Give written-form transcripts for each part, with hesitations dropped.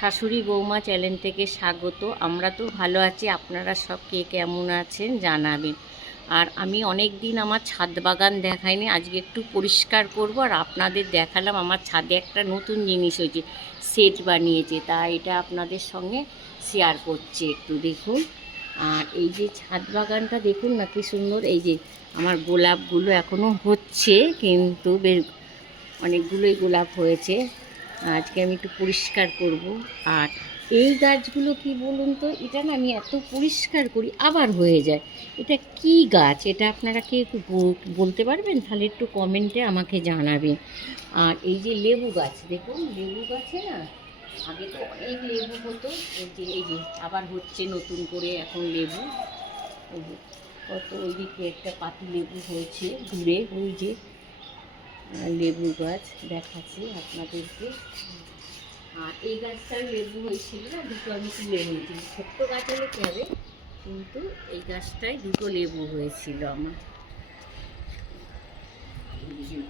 শাশুড়ি বৌমা চ্যানেল থেকে স্বাগত। আমরা তো ভালো আছি, আপনারা সব কে কেমন আছেন জানাবেন। আর আমি অনেক দিন আমার ছাদ বাগান দেখাইনি, আজকে একটু পরিষ্কার করব আর আপনাদের দেখালাম আমার ছাদে একটা নতুন জিনিস হয়েছে, সেট বানিয়েছে, তা এটা আপনাদের সঙ্গে শেয়ার করছি, একটু দেখুন। আর এই যে ছাদ বাগানটা দেখুন না কি সুন্দর। এই যে আমার গোলাপগুলো এখনও হচ্ছে, কিন্তু বেশ অনেকগুলোই গোলাপ হয়েছে। আজকে আমি একটু পরিষ্কার করব। আর এই গাছগুলো কি বলুন তো, এটা না আমি এত পরিষ্কার করি আবার হয়ে যায়। এটা কি গাছ, এটা আপনারা কি একটু বলতে পারবেন? তাহলে একটু কমেন্টে আমাকে জানাবেন। আর এই যে লেবু গাছ দেখুন, লেবু গাছে না আগে তো অনেক লেবু হতো, এই যে আবার হচ্ছে নতুন করে এখন লেবু। ওই যে কত ওইদিকে একটা পাতি লেবু হয়েছে দূরে, ওই যে লেবু গাছ দেখাচ্ছি আপনাদেরকে। আর এই গাছটার লেবু হয়েছিল না, দুটো আমি তুলে নিয়েছি। ছোট্ট গাছ হলে কী হবে, কিন্তু এই গাছটায় দুটো লেবু হয়েছিল আমার।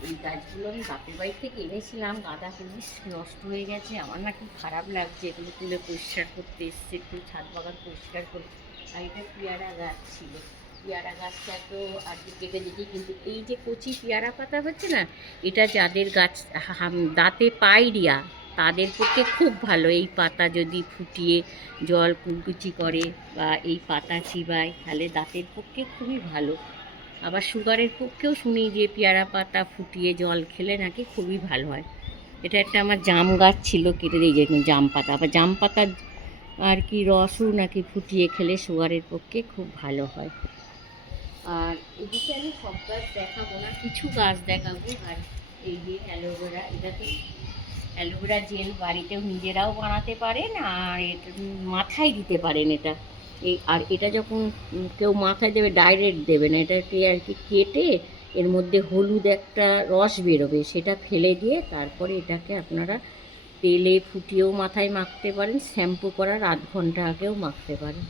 এই গাছগুলো আমি বাপের বাড়ি থেকে এনেছিলাম, গাঁদা ফুল নষ্ট হয়ে গেছে। আমার না খুব খারাপ লাগছে, এগুলো তুলে পরিষ্কার করতে এসছে, একটু ছাদ বাগান পরিষ্কার করে। আর এটা পেয়ারা গাছ ছিল, পেয়ারা গাছটা তো আজকে কেটে দিয়েছি। কিন্তু এই যে কচি পেয়ারা পাতা হচ্ছে না, এটা যাদের গাছ দাঁতে পায়রিয়া তাদের পক্ষে খুব ভালো। এই পাতা যদি ফুটিয়ে জল কুলকুচি করে বা এই পাতা চিবায়, তাহলে দাঁতের পক্ষে খুবই ভালো। আবার সুগারের পক্ষেও শুনি যে পেয়ারা পাতা ফুটিয়ে জল খেলে নাকি খুবই ভালো হয়। এটা একটা আমার জাম গাছ ছিল, কেটে দিয়ে যেত জাম পাতা। আবার জাম পাতার আর কি রসও নাকি ফুটিয়ে খেলে সুগারের পক্ষে খুব ভালো হয়। আর এদিকে আমি সব গাছ দেখাবো না, কিছু গাছ দেখাবো। আর এই যে অ্যালোভেরা, এটা তো অ্যালোভেরা জেল বাড়িতেও নিজেরাও বানাতে পারেন, আর এটা মাথায় দিতে পারেন। এটা আর এটা যখন কেউ মাথায় দেবে, ডাইরেক্ট দেবে না, এটাকে আর কি কেটে এর মধ্যে হলুদ একটা রস বেরোবে, সেটা ফেলে দিয়ে তারপরে এটাকে আপনারা তেলে ফুটিয়েও মাথায় মাখতে পারেন, শ্যাম্পু করার আধ ঘন্টা আগেও মাখতে পারেন।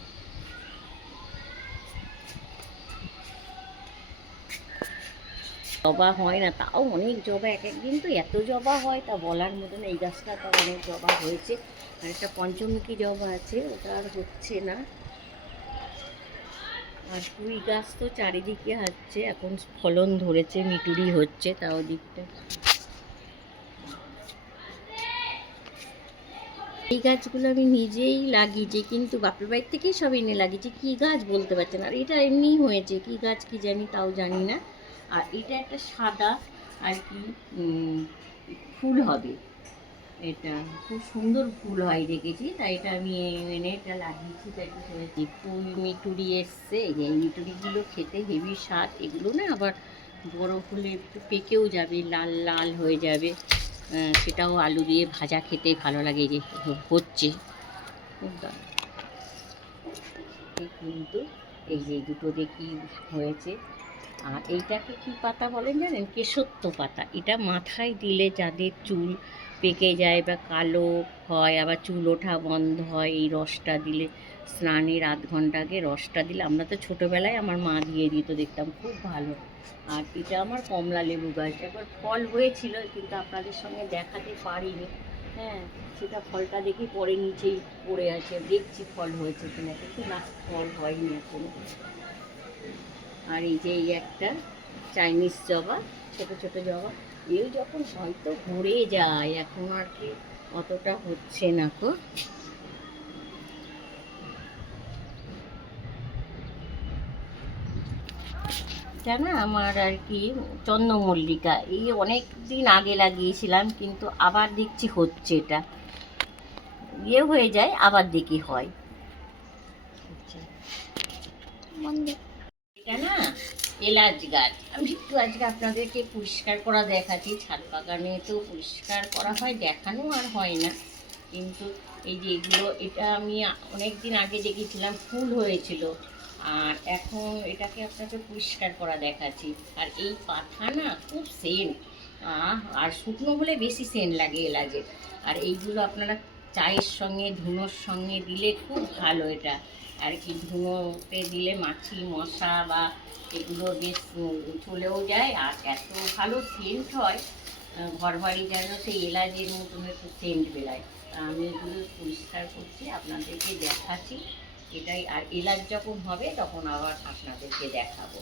জবা হয় না, তাও অনেক জবা, এক একদিন তো এত জবা হয় তা বলার মতো না। এই গাছটা তো অনেক জবা হয়েছে। আর একটা পঞ্চমুখী জবা আছে, ওটা আর হচ্ছে না। আর পুঁই গাছ তো চারিদিকে হচ্ছে, এখন ফলন ধরেছে, মিটুরি হচ্ছে, তাও দিকটা। এই গাছগুলো আমি নিজেই লাগিয়েছি, কিন্তু বাপের বাড়ির থেকেই সব এনে লাগিয়েছি। কী গাছ বলতে পারছেন, আর এটা এমনিই হয়েছে, কী গাছ কি জানি তাও জানি না। আর এটা একটা সাদা আর কি ফুল হবে, এটা খুব সুন্দর ফুল হয় দেখেছি, তাই এটা আমি এনে এটা লাগিয়েছি। তাই হয়েছি ফুল মিটুরি এসছে। এই মিটুরিগুলো খেতে হেভি স্বাদ, এগুলো না আবার বড় হলে একটু পেকেও যাবে, লাল লাল হয়ে যাবে, সেটাও আলু দিয়ে ভাজা খেতে ভালো লাগে। যে হচ্ছে খুব দারুণ। কিন্তু এই যে দুটো দেখি হয়েছে। আর এইটাকে কি পাতা বলেন জানেন? কেশত্ব পাতা। এটা মাথায় দিলে যাদের চুল পেকে যায় বা কালো হয়, আবার চুল ওঠা বন্ধ হয়, এই রসটা দিলে, স্নানের আধ ঘন্টা আগে রসটা দিলে, আমরা তো ছোটোবেলায় আমার মা দিয়ে দিত, দেখতাম খুব ভালো। আর এটা আমার কমলা লেবু গাছ, একবার ফল হয়েছিল, কিন্তু আপনাদের সঙ্গে দেখাতে পারিনি। হ্যাঁ, সেটা ফলটা দেখি পরে নিচেই পড়ে আছে, দেখছি ফল হয়েছে কিনা, কিন্তু না, ফল হয়নি এখনো। আর এই যে এই একটা চাইনিজ জবা, ছোট ছোট জবা, এও যখন হয়তো ভরে যায়, এখন আর কি অতটা হচ্ছে না তো। এটা না আমার আর কি চন্দ্রমল্লিকা, এই অনেক দিন আগে লাগিয়েছিলাম, কিন্তু আবার দেখছি হচ্ছে, এটা ইয়ে হয়ে যায় আবার দেখি হয়। এটা না এলাচ গাছ, আমি একটু আজকে আপনাদেরকে পরিষ্কার করা দেখাচ্ছি। ছাদ বাগানে তো পরিষ্কার করা হয়, দেখানো আর হয় না, কিন্তু এই যে এগুলো, এটা আমি অনেক দিন আগে দেখেছিলাম, ফুল হয়েছিল। আর এখন এটাকে আপনাকে পরিষ্কার করা দেখাচ্ছি। আর এই পাতা না খুব সেন্ট, আর শুকনো হলে বেশি সেন্ট লাগে এলাচের। আর এইগুলো আপনারা চায়ের সঙ্গে ধুনোর সঙ্গে দিলে খুব ভালো এটা আর কি। ধুনোতে দিলে মাছি মশা বা এগুলো বেশ চলেও যায়, আর এত ভালো সেন্ট হয়, ঘর বাড়ি যেন সেই এলাচের মতন একটু সেন্ট বেরায়। আমি এগুলো পরিষ্কার করছি, আপনাদেরকে দেখাচ্ছি। এটাই, আর এলাচ যখন হবে তখন আবার আপনাদেরকে দেখাবো।